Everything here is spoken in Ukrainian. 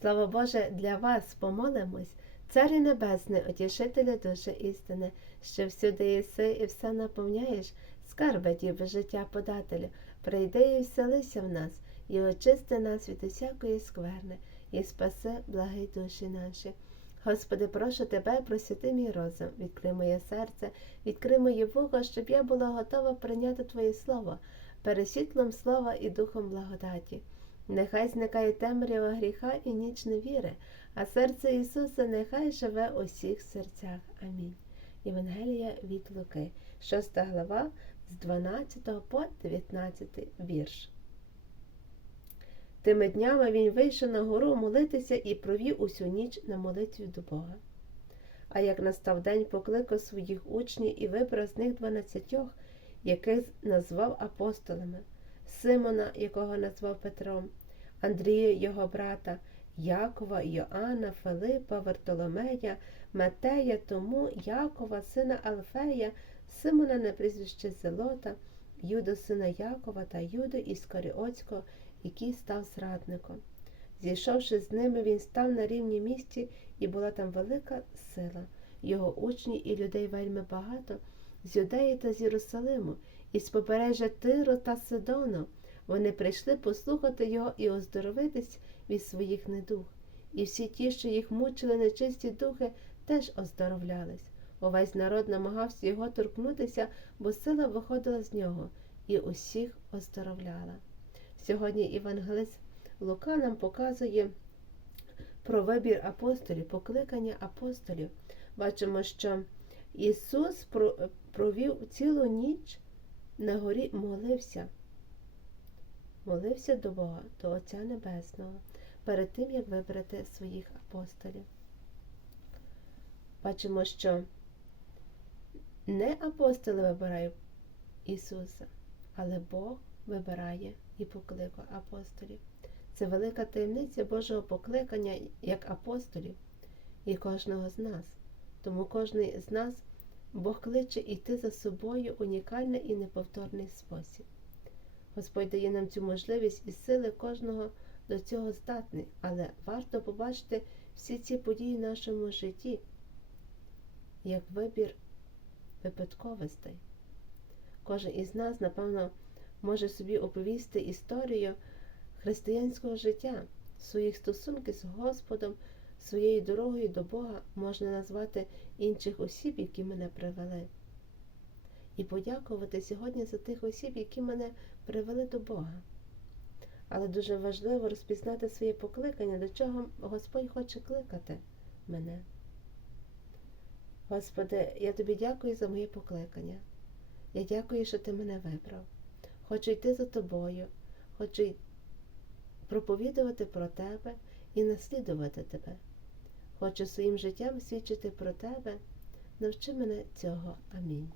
Слава Боже, для вас помолимось, Царю Небесний, Отішителю душі істини, що всюди єси і все наповняєш, скарби діби життя подателю, прийди і вселися в нас, і очисти нас від усякої скверни, і спаси благі душі наші. Господи, прошу тебе, просвіти мій розум, відкрий моє серце, відкрий моє вухо, щоб я була готова прийняти Твоє Слово, перед світлом слова і духом благодаті. Нехай зникає темрява гріха і ніч невіри, а серце Ісуса нехай живе у всіх серцях. Амінь. Євангелія від Луки, 6 глава з 12 по 19 вірш. Тими днями він вийшов на гору молитися і провів усю ніч на молитві до Бога. А як настав день, покликав своїх учнів і вибрав з них дванадцятьох, яких назвав апостолами, Симона, якого назвав Петром, Андрія, його брата, Якова, Йоанна, Филипа, Вартоломея, Матея, Тому, Якова, сина Алфея, Симона на прізвище Зелота, Юду, сина Якова та Юду Іскаріотського, який став зрадником. Зійшовши з ними, він став на рівні місці, і була там велика сила. Його учні і людей вельми багато, з Юдеї та з Єрусалиму, і з побережжя Тиру та Сидону. Вони прийшли послухати його і оздоровитись від своїх недуг. І всі ті, що їх мучили нечисті духи, теж оздоровлялись. Увесь народ намагався його торкнутися, бо сила виходила з нього, і усіх оздоровляла. Сьогодні Євангелист Лука нам показує про вибір апостолів, покликання апостолів. Бачимо, що Ісус провів цілу ніч на горі молився. Молився до Бога, до Отця Небесного, перед тим, як вибрати своїх апостолів. Бачимо, що не апостоли вибирають Ісуса, але Бог вибирає і покликав апостолів. Це велика таємниця Божого покликання як апостолів і кожного з нас. Тому кожен з нас Бог кличе йти за собою унікальний і неповторний спосіб. Господь дає нам цю можливість і сили кожного до цього здатний, але варто побачити всі ці події в нашому житті як вибір випадковостей. Кожен із нас, напевно, може собі оповісти історію християнського життя, своїх стосунків з Господом, своєю дорогою до Бога можна назвати інших осіб, які мене привели. І подякувати сьогодні за тих осіб, які мене привели до Бога. Але дуже важливо розпізнати своє покликання, до чого Господь хоче кликати мене. Господи, я тобі дякую за моє покликання. Я дякую, що ти мене вибрав. Хочу йти за тобою, хочу проповідувати про тебе і наслідувати тебе. Хочу своїм життям свідчити про тебе. Навчи мене цього. Амінь.